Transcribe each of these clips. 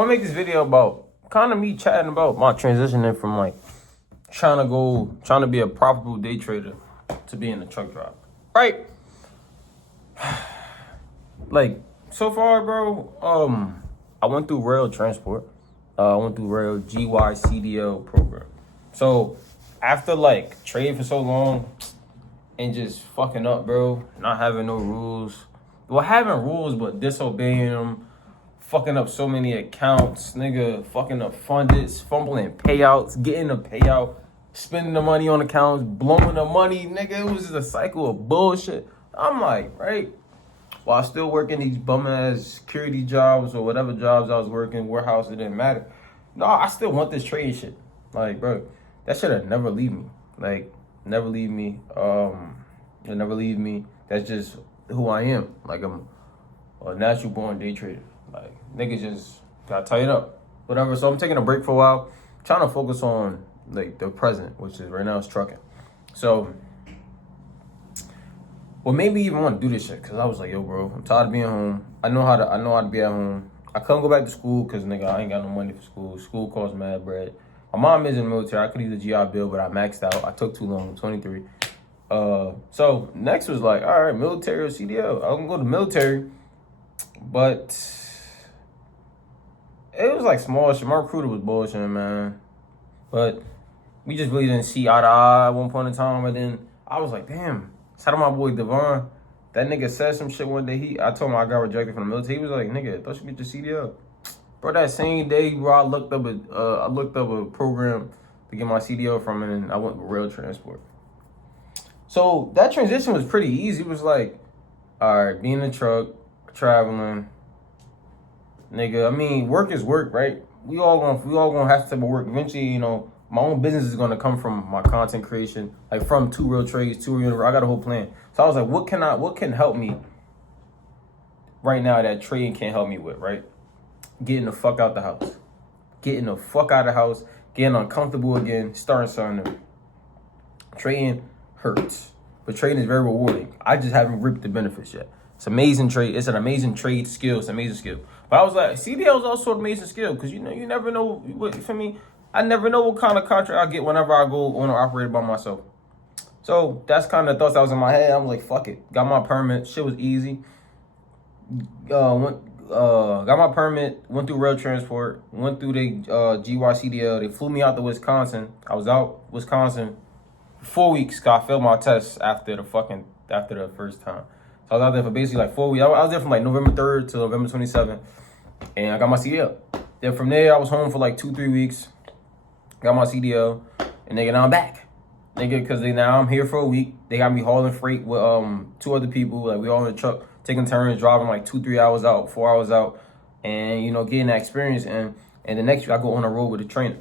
I'll make this video about kind of me chatting about my transitioning from like trying to be a profitable day trader to being a truck driver. Right? Like so far, bro, I went through rail transport. I went through rail GY CDL program. So after like trading for so long and just fucking up, bro, not having no rules. Well, having rules but disobeying them, fucking up so many accounts, nigga, fucking up fundeds, fumbling payouts, getting a payout, spending the money on accounts, blowing the money, nigga. It was just a cycle of bullshit. I'm like, right? While still working these bum ass security jobs or whatever jobs I was working, warehouse, it didn't matter. No, I still want this trading shit. Like, bro, that shit'll never leave me. Like, never leave me. It'll never leave me. That's just who I am. Like, I'm a natural born day trader. Like, niggas just got tied up. Whatever. So I'm taking a break for a while. Trying to focus on like the present, which is right now is trucking. So what made me even want to do this shit? Cause I was like, yo, bro, I'm tired of being home. I know how to be at home. I couldn't go back to school because nigga, I ain't got no money for school. School costs mad bread. My mom is in the military. I could use the GI Bill, but I maxed out. I took too long, 23. So next was like, all right, military or CDL. I'm gonna go to military, but it was like small shit. My recruiter was bullshitting, man. But we just really didn't see eye to eye at one point in time. And then I was like, damn, shout out my boy Devon. That nigga said some shit one day. I told him I got rejected from the military. He was like, nigga, I thought you get your CDL. Bro, that same day, bro, I looked up a program to get my CDL from, and I went with rail transport. So that transition was pretty easy. It was like, all right, being in a truck, traveling, nigga. I mean, work is work, right? We all gonna have to work. Eventually, you know, my own business is gonna come from my content creation, like from TooRealTrucking, TooReal. I got a whole plan. So I was like, what can help me right now that trading can't help me with, right? Getting the fuck out the house. Getting the fuck out of the house, getting uncomfortable again, starting something new. Trading hurts, but trading is very rewarding. I just haven't reaped the benefits yet. It's amazing trade. It's an amazing trade skill. It's an amazing skill. But I was like, CDL is also an amazing skill because you never know what for me. I never know what kind of contract I get whenever I go on or operate by myself. So that's kind of the thoughts that was in my head. I was like, fuck it. Got my permit. Shit was easy. Got my permit. Went through rail transport. Went through the GYCDL. They flew me out to Wisconsin. I was out Wisconsin for 4 weeks. Cause I failed my test after the first time. So I was out there for basically like 4 weeks. I was there from like November 3rd to November 27th. And I got my CDL. Then from there, I was home for like 2-3 weeks. Got my CDL. And nigga, now I'm back. Nigga, because now I'm here for a week. They got me hauling freight with 2 other people. Like we all in the truck, taking turns, driving like 2-3 hours out, 4 hours out. And, you know, getting that experience. And the next week, I go on a road with a trainer.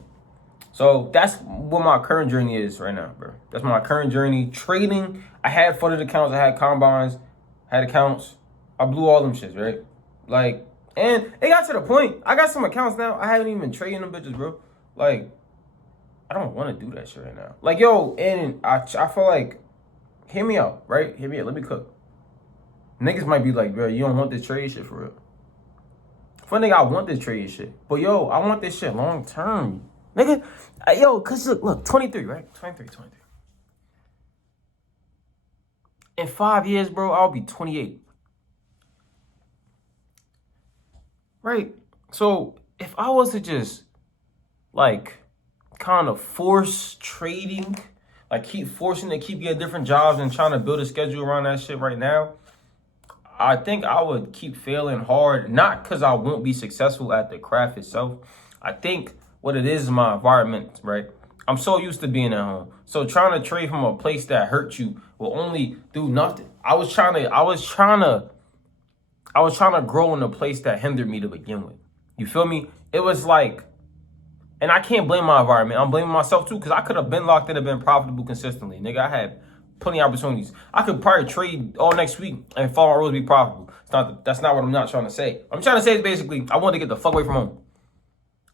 So that's what my current journey is right now, bro. That's my current journey. Trading. I had funded accounts. I had combines. Had accounts. I blew all them shits, right? Like, and it got to the point. I got some accounts now. I haven't even trading them bitches, bro. Like, I don't want to do that shit right now. Like, yo, and I feel like, hear me out, right? Hear me out. Let me cook. Niggas might be like, bro, you don't want this trade shit for real. For nigga, I want this trade shit. But, yo, I want this shit long term. Nigga, yo, because look, 23, right? 23. In 5 years, bro, I'll be 28. Right? So, if I was to just, like, kind of force trading, like keep forcing to keep getting different jobs and trying to build a schedule around that shit right now, I think I would keep failing hard, not because I won't be successful at the craft itself. I think what it is my environment, right? I'm so used to being at home. So trying to trade from a place that hurts you will only do nothing. I was trying to grow in a place that hindered me to begin with. You feel me? It was like, and I can't blame my environment. I'm blaming myself too, because I could have been locked in and been profitable consistently. Nigga, I had plenty of opportunities. I could probably trade all next week and follow my rules to be profitable. That's not what I'm not trying to say. I'm trying to say is basically, I want to get the fuck away from home.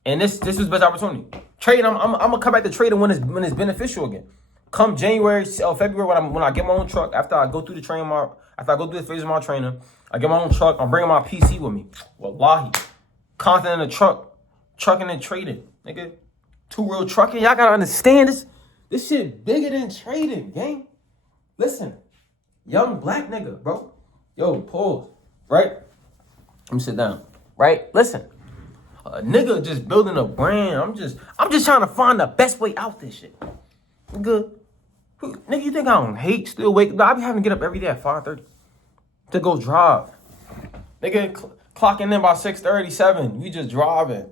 And this is the best opportunity. Trading, I'm gonna come back to trading when it's beneficial again. Come January, February, when I get my own truck, after I go through the phase of my trainer, I get my own truck, I'm bringing my PC with me. Wallahi. Content in the truck. Trucking and trading, nigga. TooRealTrucking. Y'all gotta understand this. This shit bigger than trading, gang. Listen, young black nigga, bro. Yo, pause. Right? Let me sit down. Right? Listen. A nigga just building a brand. I'm just trying to find the best way out this shit. Nigga, you think I don't hate still wake up? I be having to get up every day at 5:30 to go drive. Nigga, clocking in by 6:37. We just driving.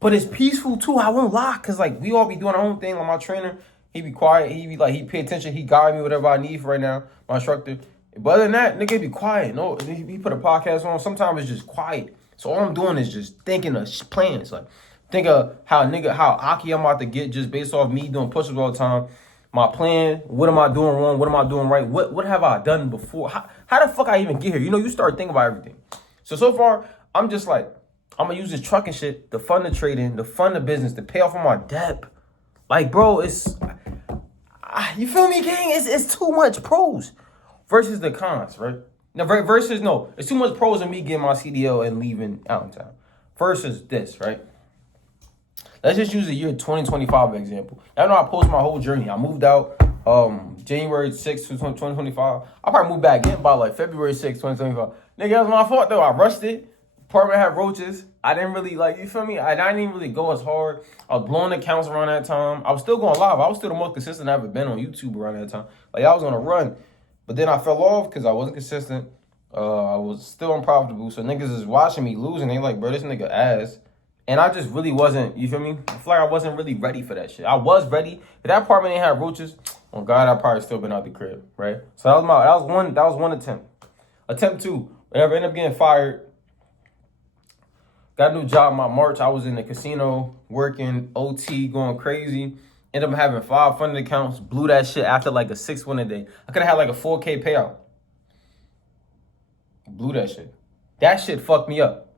But it's peaceful too, I won't lie. Cause like we all be doing our own thing. Like my trainer, he be quiet. He be like, he pay attention. He guide me whatever I need for right now. My instructor. But other than that, nigga be quiet. No, he put a podcast on. Sometimes it's just quiet. So all I'm doing is just thinking of plans. Like, think of how Aki I'm about to get just based off me doing push-ups all the time. My plan, what am I doing wrong? What am I doing right? What have I done before? How the fuck I even get here? You know, you start thinking about everything. So far, I'm just like, I'm going to use this trucking shit to fund the trading, to fund the business, to pay off on my debt. Like, bro, it's, you feel me, gang? It's too much pros versus the cons, right? No, it's too much pros in me getting my CDL and leaving Allentown versus this, right? Let's just use the year 2025 example. Y'all know I posted my whole journey. I moved out January 6th, 2025. I probably moved back in by like February 6th, 2025. Nigga, that was my fault though. I rushed it. Apartment had roaches. I didn't really you feel me? I didn't even really go as hard. I was blowing accounts around that time. I was still going live. I was still the most consistent I've ever been on YouTube around that time. Like I was on a run. But then I fell off because I wasn't consistent. I was still unprofitable. So niggas is watching me losing. They like, bro, this nigga ass. And I just really wasn't, you feel me? I feel like I wasn't really ready for that shit. I was ready. If that apartment ain't have roaches, oh God, I probably still been out the crib, right? So that was one attempt. Attempt two. Whenever I ended up getting fired, got a new job in my March. I was in the casino working, OT, going crazy. Ended up having 5 funded accounts. Blew that shit after like a 6 win a day. I could have had like a 4K payout. Blew that shit. That shit fucked me up.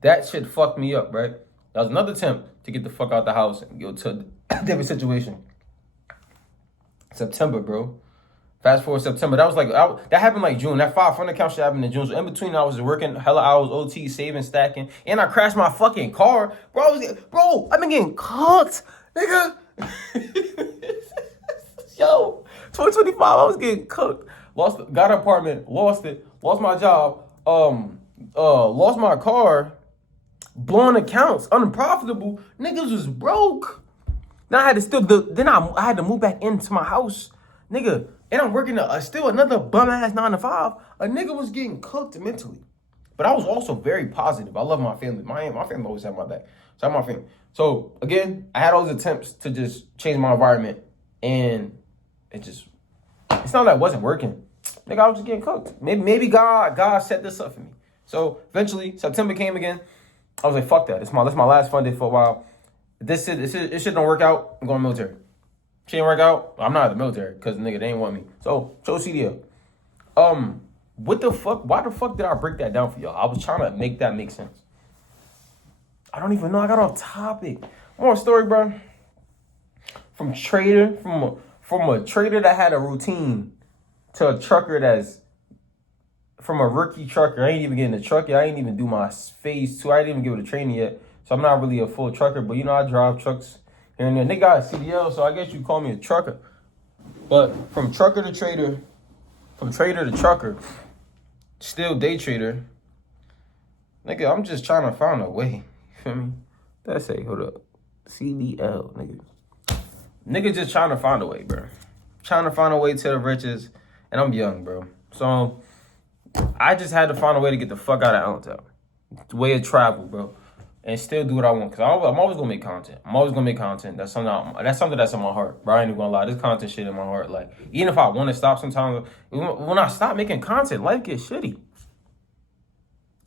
That shit fucked me up, right? That was another attempt to get the fuck out the house and go to a different situation. September, bro. Fast forward September. That was like, that happened like June. That 500 account shit happened in June. So in between, I was working hella hours, OT, saving, stacking. And I crashed my fucking car. Bro, I've been getting cooked, nigga. Yo, 2025, I was getting cooked. Got an apartment, lost it, lost my job, lost my car, blowing accounts, unprofitable. Niggas was broke. Now I had to I had to move back into my house, nigga. And I'm working still another bum ass 9 to 5. A nigga was getting cooked mentally, but I was also very positive. I love my family. My family always had my back. So I'm my family. So again, I had all those attempts to just change my environment, and it's not that it wasn't working. Nigga, I was just getting cooked. Maybe God set this up for me. So eventually, September came again. I was like, fuck that. That's my last funded for a while. This shit don't work out, I'm going military. Shit ain't work out, I'm not in the military because nigga, they ain't want me. So, CDL. What the fuck? Why the fuck did I break that down for y'all? I was trying to make that make sense. I don't even know. I got off topic. More story, bro. From a trader that had a routine to a trucker that's from a rookie trucker. I ain't even getting a trucker. I ain't even do my phase 2. I didn't even give it a training yet. So I'm not really a full trucker. But you know, I drive trucks here and there. They got a CDL, so I guess you call me a trucker. But from trucker to trader, from trader to trucker, still day trader. Nigga, I'm just trying to find a way. You feel me? That's it. Hold up. CDL, nigga. Nigga just trying to find a way, bro. Trying to find a way to the riches. And I'm young, bro. So I just had to find a way to get the fuck out of Allentown. The way of travel, bro. And still do what I want. Because I'm always going to make content. I'm always going to make content. That's something that's in my heart, bro. I ain't even going to lie. This content shit in my heart. Like, even if I want to stop sometimes, when I stop making content, life gets shitty.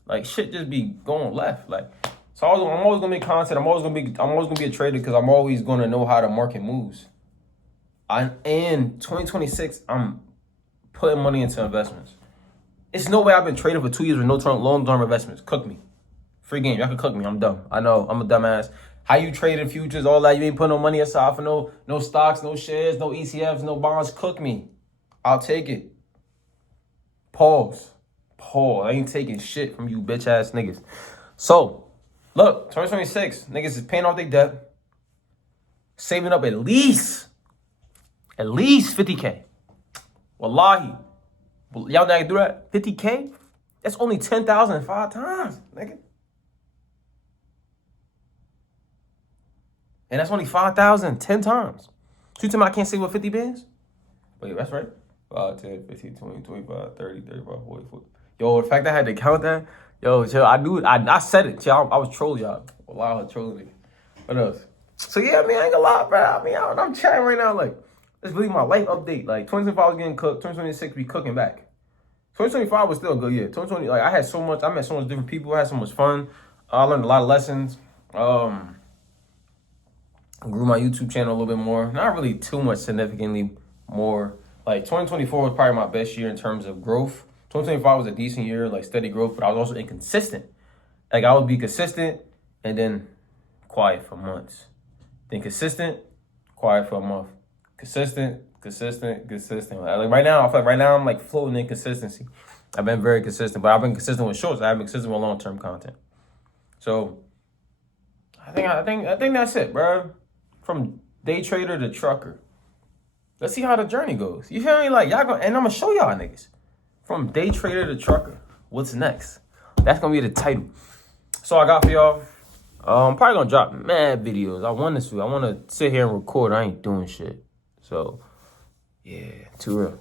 Like, shit just be going left. Like, so I'm always going to make content. I'm always going to be a trader because I'm always going to know how the market moves. In 2026, I'm putting money into investments. It's no way I've been trading for 2 years with no long-term investments. Cook me. Free game. Y'all can cook me. I'm dumb. I know. I'm a dumbass. How you trading futures, all that. You ain't putting no money aside for no stocks, no shares, no ETFs, no bonds. Cook me. I'll take it. Pause. I ain't taking shit from you bitch-ass niggas. So, Look, 2026, niggas is paying off their debt, saving up at least 50K. Wallahi. Y'all not gonna do that? 50K? That's only 10,000 5 times, nigga. And that's only 5,000 10 times. So you tell me I can't save with 50 bands? Wait, that's right. 5, 10, 15, 20, 25, 30, 35, 40, 40. Yo, the fact that I had to count that, yo, chill, I said it, chill. I was trolling y'all. Wallahi, I was trolling me. What else? So yeah, I mean, I ain't gonna lie, bro. I mean, I'm chatting right now, like, it's really my life update. Like, 2025 was getting cooked, 2026 we cooking back. 2025 was still a good year. 2020, like, I met so much different people, I had so much fun. I learned a lot of lessons. Grew my YouTube channel a little bit more. Not really too much significantly more. Like 2024 was probably my best year in terms of growth. 2025 was a decent year, like steady growth, but I was also inconsistent. Like I would be consistent and then quiet for months. Then consistent, quiet for a month. Consistent. Like right now, I feel like right now I'm like floating in consistency. I've been very consistent, but I've been consistent with shorts. I haven't been consistent with long-term content. So I think that's it, bro. From day trader to trucker. Let's see how the journey goes. You feel me? Like y'all and I'm gonna show y'all niggas. From day trader to trucker. What's next? That's gonna be the title. So I got for y'all. I'm probably gonna drop mad videos. I want to sit here and record. I ain't doing shit. So yeah, too real.